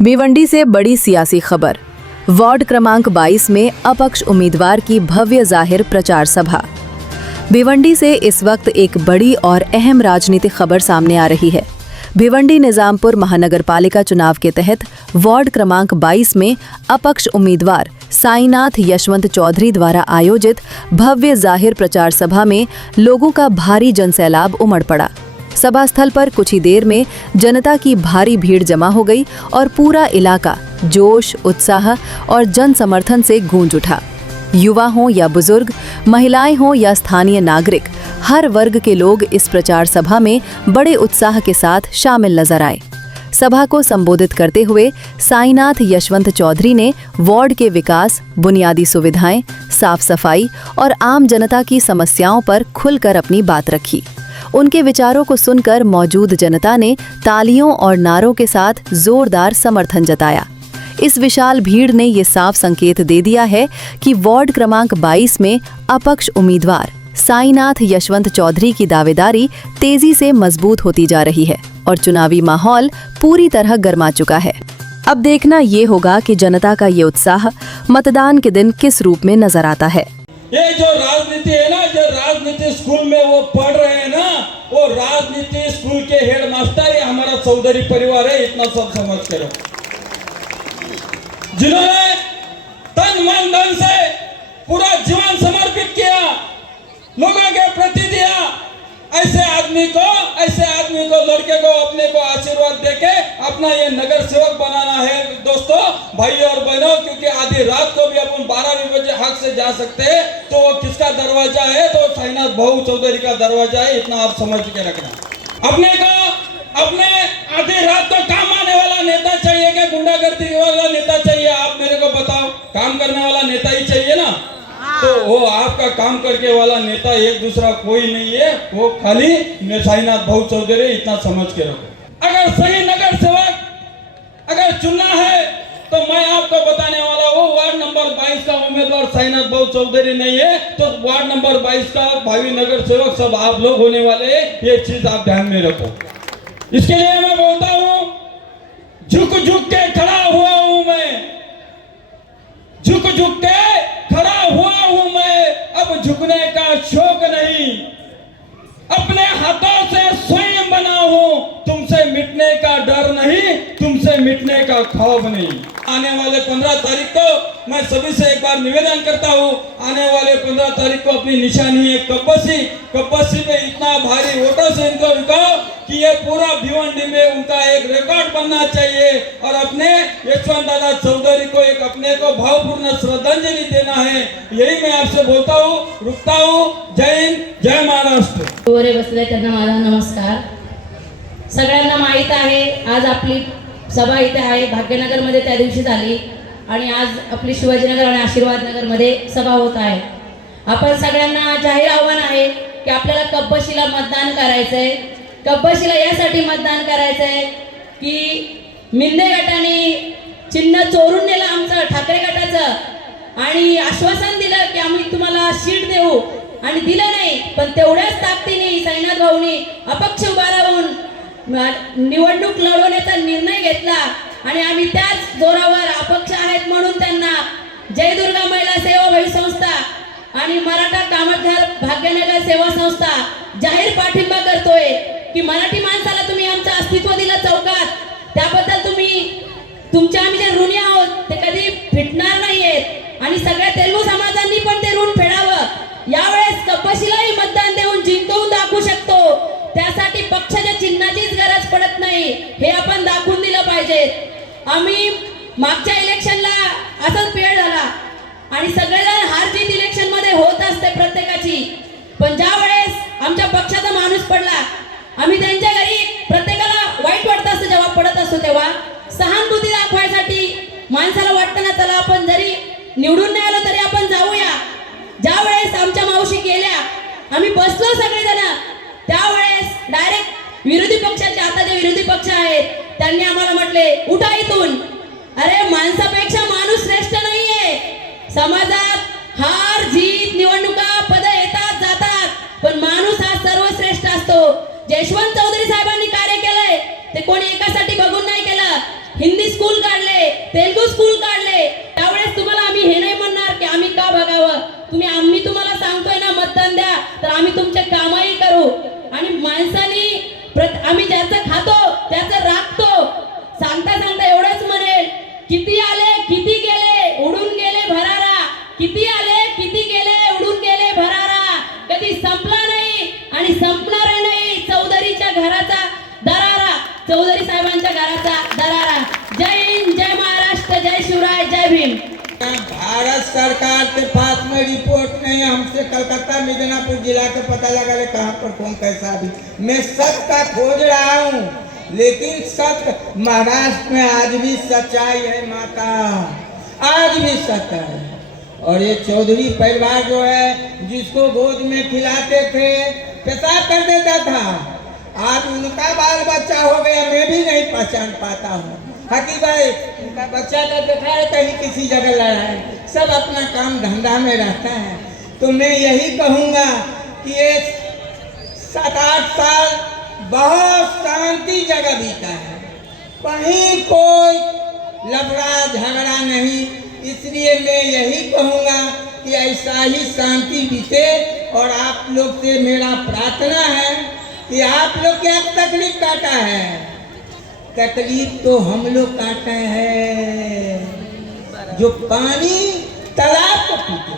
भिवंडी से बड़ी सियासी खबर। वार्ड क्रमांक 22 में अपक्ष उम्मीदवार की भव्य जाहिर प्रचार सभा। भिवंडी से इस वक्त एक बड़ी और अहम राजनीतिक खबर सामने आ रही है। भिवंडी निजामपुर महानगर पालिका चुनाव के तहत वार्ड क्रमांक 22 में अपक्ष उम्मीदवार साईनाथ यशवंत चौधरी द्वारा आयोजित भव्य जाहिर प्रचार सभा में लोगों का भारी जनसैलाब उमड़ पड़ा। सभा स्थल पर कुछ ही देर में जनता की भारी भीड़ जमा हो गई और पूरा इलाका जोश, उत्साह और जन समर्थन से गूंज उठा। युवा हों या बुजुर्ग, महिलाएं हों या स्थानीय नागरिक, हर वर्ग के लोग इस प्रचार सभा में बड़े उत्साह के साथ शामिल नजर आए। सभा को संबोधित करते हुए साईनाथ यशवंत चौधरी ने वार्ड के विकास, बुनियादी सुविधाएं, साफ सफाई और आम जनता की समस्याओं पर खुलकर अपनी बात रखी। उनके विचारों को सुनकर मौजूद जनता ने तालियों और नारों के साथ जोरदार समर्थन जताया। इस विशाल भीड़ ने ये साफ संकेत दे दिया है कि वार्ड क्रमांक 22 में अपक्ष उम्मीदवार साईनाथ यशवंत चौधरी की दावेदारी तेजी से मजबूत होती जा रही है और चुनावी माहौल पूरी तरह गर्मा चुका है। अब देखना ये होगा कि जनता का ये उत्साह मतदान के दिन किस रूप में नजर आता है। ये जो राजनीति है ना, जो राजनीति स्कूल में वो पढ़ रहे हैं ना, वो राजनीति स्कूल के हेड मास्टर ये हमारा चौधरी परिवार है, इतना सब समझ करो। जिन्होंने तन मन धन से पूरा जीवन समर्पित किया, लोगों के प्रति दिया, ऐसे आदमी को लड़के को अपने को आशीर्वाद देके अपना ये नगर सेवक बनाना है दोस्तों, भाई और बहनों। क्योंकि आधी रात को भी अपन 12 बजे हक से जा सकते हैं, तो वो किसका दरवाजा है? तो साईनाथ भाऊ चौधरी का दरवाजा है, इतना आप समझ के रखना। अपने आधी रात को काम आने वाला नेता चाहिए क्या गुंडागर्दी वाला नेता चाहिए? आप मेरे को बताओ, काम करने वाला नेता ही चाहिए ना? तो वो आपका काम करके वाला नेता एक दूसरा कोई नहीं है, वो खाली साईनाथ भाऊ चौधरी, इतना समझ के रखो। अगर सही नगर सेवक अगर चुनना है तो मैं आपको बताने वाला हूँ, वार्ड नंबर 22 का उम्मीदवार साईनाथ भाऊ चौधरी नहीं है, तो वार्ड नंबर 22 का भावी नगर सेवक सब आप लोग होने वाले हैं। ये चीज आप ध्यान में रखो। इसके लिए मैं बोलता हूँ, झुक झुक के खड़ा हुआ हूँ मैं, झुक झुक के खड़ा हुआ हूं मैं, अब झुकने का शौक नहीं, अपने हाथों से स्वयं बना हूं, तुमसे मिटने का डर नहीं, तुमसे मिटने का खौफ नहीं। आने वाले 15 तारीख को मैं सभी से एक बार निवेदन करता हूं, आने वाले 15 तारीख को अपनी निशानी है कब्बसी पे इतना भारी वोटों से इनको रुकाओ कि ये पूरा भिवंडी में उनका एक रिकॉर्ड बनना चाहिए और अपने यशवंत दादा चौधरी को एक अपने को भावपूर्ण श्रद्धांजलि देना है। यही मैं आपसे बोलता हूँ, रुकता हूँ। जय हिंद, जय महाराष्ट्र। वरे बसले त्यांना माझा नमस्कार। सगळ्यांना माहित आहे आज आपली सभा इथे आहे, भाग्यनगरमध्ये त्या दिवशी झाली आणि आज आपली शिवाजीनगर आणि आशीर्वादनगरमध्ये सभा होत आहे। आपण सगळ्यांना जाहीर आव्हान आहे की आपल्याला कब्बशीला मतदान करायचंय। कब्बशीला यासाठी मतदान करायचंय की मिंदे गटाने चिन्ह चोरून नेलं आमचं ठाकरे गटाचं आणि आश्वासन दिलं की आम्ही तुम्हाला सीट देऊ आणि दिलं नाही, पण तेवढ्याच ताकदीने साईनाथ भाऊनी अपक्ष उभा राहून निवडणूक लढवण्याचा निर्णय घेतला आणि आम्ही त्याच जोरावर अपक्ष आहेत म्हणून त्यांना जय दुर्गा महिला सेवा भावी संस्था आणि मराठा कामगार भाग्यनगर सेवा संस्था जाहीर पाठिंबा करतोय की मराठी माणसाला तुम्ही आमचं अस्तित्व दिलं चौकात, त्याबद्दल तुमच्या आम्ही जे ऋणी आहोत ते कधी फिटणार नाहीयेत आणि सगळ्या तेलुगू समाजांनी पण ते ऋण फेडावं। यावेळेस कब्बशीलाही मतदान देऊन जिंकवून दाखवू शकतो, त्यासाठी पक्षाच्या चिन्हाचीच गरज पडत नाही, हे आपण दाखवून दिलं पाहिजे। आम्ही मागच्या इलेक्शनला असाच पेड झाला आणि सगळेजण हार जीत इलेक्शन मध्ये होत असते प्रत्येकाची, पण ज्या वेळेस आमच्या पक्षाचा माणूस पडला, आम्ही त्यांच्या घरी प्रत्येकाला वाईट वाटत असतं जेव्हा पडत असतो, तेव्हा सहानुभूती दाखवायसाठी माणसाला वाटतं ना, चला आपण जरी निवडून नाही आलो तरी आपण जाऊया। ज्या वेळेस आमच्या मावशी गेल्या, आम्ही बसलो सगळेजण, त्यावेळेस डायरेक्ट विरोधी पक्षाचे आता जे विरोधी पक्ष आहेत त्यांनी आम्हाला म्हटले उठा इथून। अरे माणसापेक्षा माणूस श्रेष्ठ नाहीये। समाजात हार जीत निवडणुका पद येतात जातात, पण माणूस हा सर्वश्रेष्ठ असतो। यशवंत चौधरी साहेबांनी कार्य केलंय ते कोणी एकासाठी बघून नाही केलं, हिंदी स्कूल काढले, तेलुगू स्कूल काढले, त्यावेळेस तुम्हाला आम्ही हे नाही म्हणणार की आम्ही का बघावं. आम्ही तुम्हाला सांगतोय ना मतदान द्या, तर आम्ही तुमचे कामही करू. आणि माणसानी आम्ही ज्याचं खातो त्याचं राखतो. सांगता सांगता एवढंच म्हणेल, किती आले किती गेले उडून गेले भरारा, किती आले किती गेले उडून गेले भरारा, कधी संपला नाही आणि संपणार नाही चौधरीच्या घराचा दरारा, चौधरी साहेबांच्या घराचा दरारा. जय हिंद, जय महाराष्ट्र, जय शिवराय, जय भीम. भारत सरकार के पास में रिपोर्ट नहीं है. हमसे कलकत्ता मिदनापुर जिला के पता लगा ले कहाँ पर कौन कैसा भी. मैं सच का खोज रहा हूँ, लेकिन सच महाराष्ट्र में आज भी सच्चाई है माता, आज भी सच है. और ये चौधरी परिवार जो है, जिसको गोद में खिलाते थे पेशाब कर देता था, आज उनका बाल बच्चा हो गया, मैं भी नहीं पहचान पाता हूँ. हकी भाई, उनका बच्चा का देखा है कहीं किसी जगह लड़ा है, सब अपना काम धंधा में रहता है. तो मैं यही कहूँगा कि ये 7-8 साल बहुत शांति जगह बीता है, कहीं कोई लफड़ा झगड़ा नहीं. इसलिए मैं यही कहूँगा कि ऐसा ही शांति बीते. और आप लोग से मेरा प्रार्थना है कि आप लोग क्या तकलीफ काटा है, तकलीफ तो हम लोग काटे हैं जो पानी तालाब को पीते,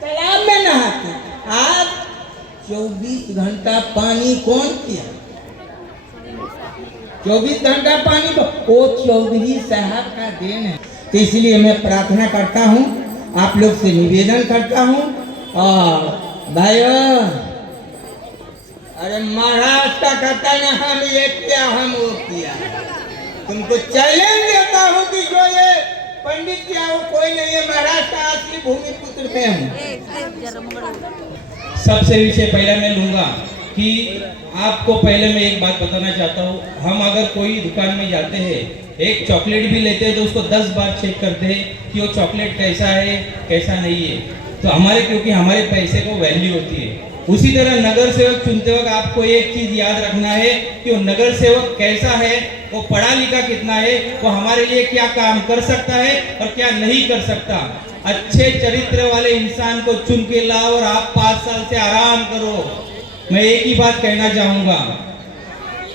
तालाब में नहाते. आज 24 घंटा पानी कौन किया? 24 घंटा पानी तो वो चौधरी साहब का देन है. तो इसलिए मैं प्रार्थना करता हूँ, आप लोग से निवेदन करता हूँ. और भाइयों, अरे महाराष्ट्र का कहता है हम ये किया हम वो किया. तुमको चैलेंज देता हूँ कि जो ये पंडित किया वो कोई नहीं है, महाराष्ट्र का असली भूमि पुत्र में हूँ. सबसे विषय पहले मैं लूँगा कि आपको पहले मैं एक बात बताना चाहता हूँ. हम अगर कोई दुकान में जाते हैं, एक चॉकलेट भी लेते हैं तो उसको 10 बार चेक करते हैं कि वो चॉकलेट कैसा है कैसा नहीं है. तो क्योंकि हमारे पैसे को वैल्यू होती है. उसी तरह नगर सेवक चुनते वक्त आपको एक चीज याद रखना है कि वो नगर सेवक कैसा है, वो पढ़ा लिखा कितना है, वो हमारे लिए क्या काम कर सकता है और क्या नहीं कर सकता. अच्छे चरित्र वाले इंसान को चुन के लाओ और आप 5 साल से आराम करो. मैं एक ही बात कहना चाहूंगा,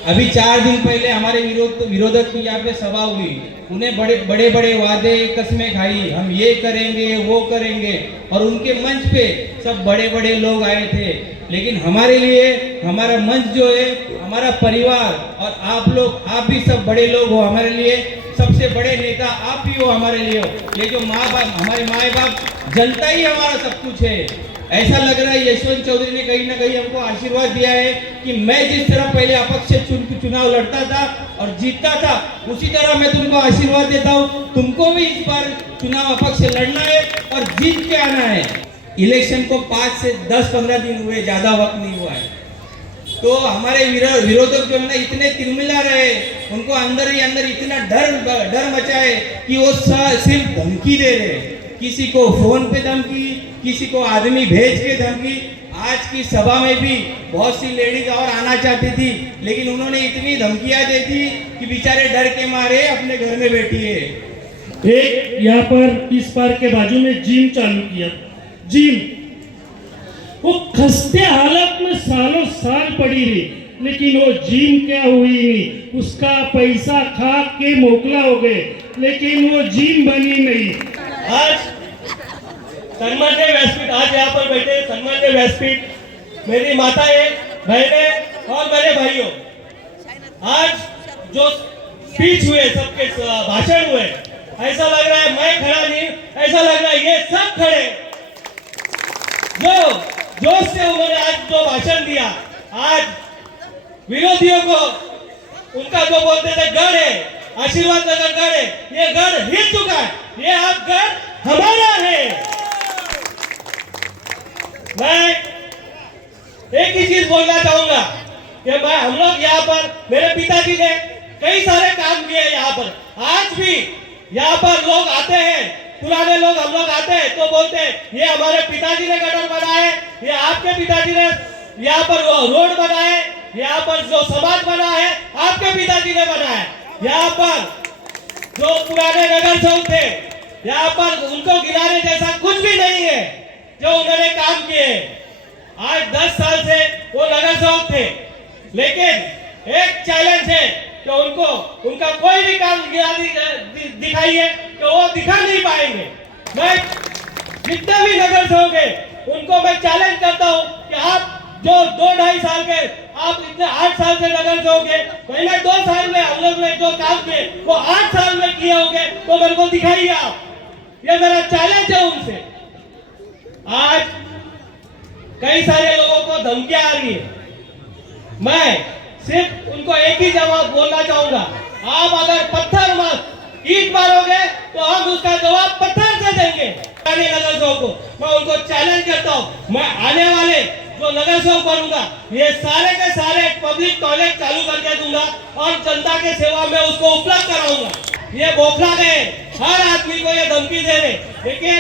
अभी 4 दिन पहले हमारे विरोधक की यहाँ पे सभा हुई. उन्हें बड़े बड़े वादे कसमें खाई, हम ये करेंगे वो करेंगे, और उनके मंच पे सब बड़े बड़े लोग आए थे. लेकिन हमारे लिए हमारा मंच जो है, हमारा परिवार और आप भी सब बड़े लोग हो. हमारे लिए सबसे बड़े नेता आप भी हो हमारे लिए. ये जो हमारे माँ बाप, जनता ही हमारा सब कुछ है. ऐसा लग रहा है यशवंत चौधरी ने कहीं ना कहीं हमको आशीर्वाद दिया है कि मैं जिस तरह पहले अपक्ष से चुनाव लड़ता था और जीतता था, उसी तरह मैं तुमको आशीर्वाद देता हूँ. तुमको भी इस बार चुनाव अपक्ष से लड़ना है और जीत के आना है. इलेक्शन को 5 से 10-15 दिन हुए, ज्यादा वक्त नहीं हुआ है. तो हमारे विरोधक जो है ना, इतने तिरमिला रहे, उनको अंदर ही अंदर इतना डर मचा है कि वो सिर्फ धमकी दे रहे. किसी को फोन पे धमकी, किसी को आदमी भेज के धमकी. आज की सभा में भी बहुत सी लेडीज और आना चाहती थी, लेकिन उन्होंने इतनी धमकियां दे दी कि बेचारे डर के मारे अपने घर में बैठी है. एक यहाँ पर इस पार्क के बाजू में जिम चालू किया. जिम वो खस्ते हालत में सालों साल पड़ी रही, लेकिन वो जिम क्या हुई नहीं. उसका पैसा खा के मोकला हो गए, लेकिन वो जिम बनी नहीं. आज सम्मान्य व्यासपीठ, आज यहाँ पर बैठे सम्मान्य व्यासपीठ, मेरी माताएं, बहनें और मेरे भाइयों, आज जो स्पीच हुए, सबके भाषण हुए, ऐसा लग रहा है मैं खड़ा नहीं, ऐसा लग रहा है ये सब खड़े. जो जोश से उन्होंने आज जो भाषण दिया, आज विरोधियों को उनका जो बोलते थे गढ़ है, आशीर्वाद नगर गढ़ है, ये गढ़ हिल चुका है. ये अब गढ़ हमारा है. मैं एक ही चीज बोलना चाहूंगा कि हम लोग यहाँ पर, मेरे पिताजी ने कई सारे काम किए यहाँ पर. आज भी यहाँ पर लोग आते हैं, पुराने लोग हम लोग आते हैं तो बोलते हैं ये हमारे पिताजी ने गटर बनाए, ये आपके पिताजी ने यहाँ पर रोड बनाए, यहाँ पर जो समाज बना है आपके पिताजी ने बनाया. यहाँ पर जो पुराने नगर सेवक थे, यहाँ पर उनको गिनाने जैसा कुछ भी नहीं है जो उन्होंने काम किए। आज 10 साल से वो नगर सेवक थे, लेकिन एक चैलेंज है कि उनको उनका कोई भी काम दिखाइए तो वो दिखा नहीं पाएंगे। मैं जितने भी नगर सेवक है उनको मैं चैलेंज करता हूँ कि आप जो 2-2.5 साल के, आप इतने 8 साल से नगर सेवक है, पहले 2 साल में हम लोग ने जो काम किए वो 8 साल में किए होंगे, तो मेरे को दिखाइए आप। ये मेरा चैलेंज है उनसे। आज कई सारे लोगों को धमकियां आ रही है, मैं सिर्फ उनको एक ही जवाब बोलना चाहूंगा, आप अगर पत्थर मत ईंट मारोगे तो हम उसका जवाब पत्थर से देंगे। नगर सेवक को मैं उनको चैलेंज करता हूं, मैं आने वाले जो नगर सेवक बनूंगा ये सारे के सारे पब्लिक टॉयलेट चालू करके दूंगा और जनता के सेवा में उसको उपलब्ध कराऊंगा। ये बौखला गए, हर आदमी को ये धमकी दे रहे, लेकिन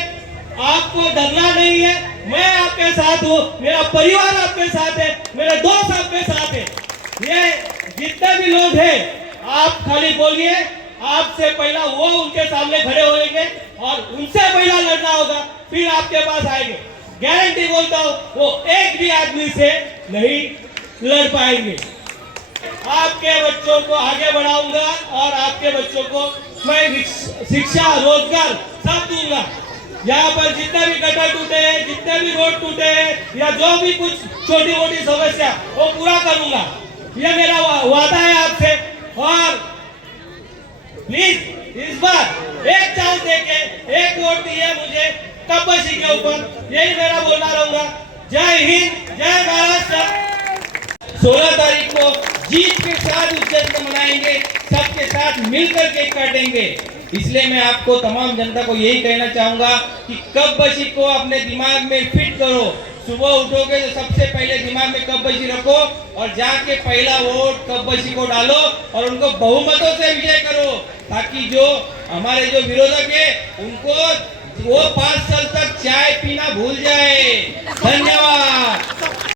आपको डरना नहीं है। मैं आपके साथ हूँ, मेरा परिवार आपके साथ है, मेरे दोस्त आपके साथ है। ये जितने भी लोग हैं आप खाली बोलिए, आपसे पहला वो उनके सामने खड़े होंगे और उनसे पहला लड़ना होगा, फिर आपके पास आएंगे। गारंटी बोलता हूँ वो एक भी आदमी से नहीं लड़ पाएंगे। आपके बच्चों को आगे बढ़ाऊंगा और आपके बच्चों को मैं शिक्षा, रोजगार सब दूंगा। यहाँ पर जितने भी गटर टूटे हैं, जितने भी रोड टूटे हैं या जो भी कुछ छोटी मोटी समस्या वो पूरा करूंगा, ये मेरा वादा है आपसे। और प्लीज इस बार एक चांस देके एक वोट दिए मुझे कब्बशी के ऊपर, यही मेरा बोलना रहूंगा। जय हिंद, जय महाराष्ट्र। 16 तारीख को जीत के साथ उज्जैन को मनाएंगे, सबके साथ मिलकर केक काटेंगे। इसलिए मैं आपको तमाम जनता को यही कहना चाहूंगा कि कब्बशी को अपने दिमाग में फिट करो। सुबह उठोगे तो सबसे पहले दिमाग में कब्बशी रखो और जाके पहला वोट कब्बशी को डालो और उनको बहुमतों से विजय करो, ताकि जो हमारे जो विरोधक है उनको वो 5 साल तक चाय पीना भूल जाए। धन्यवाद।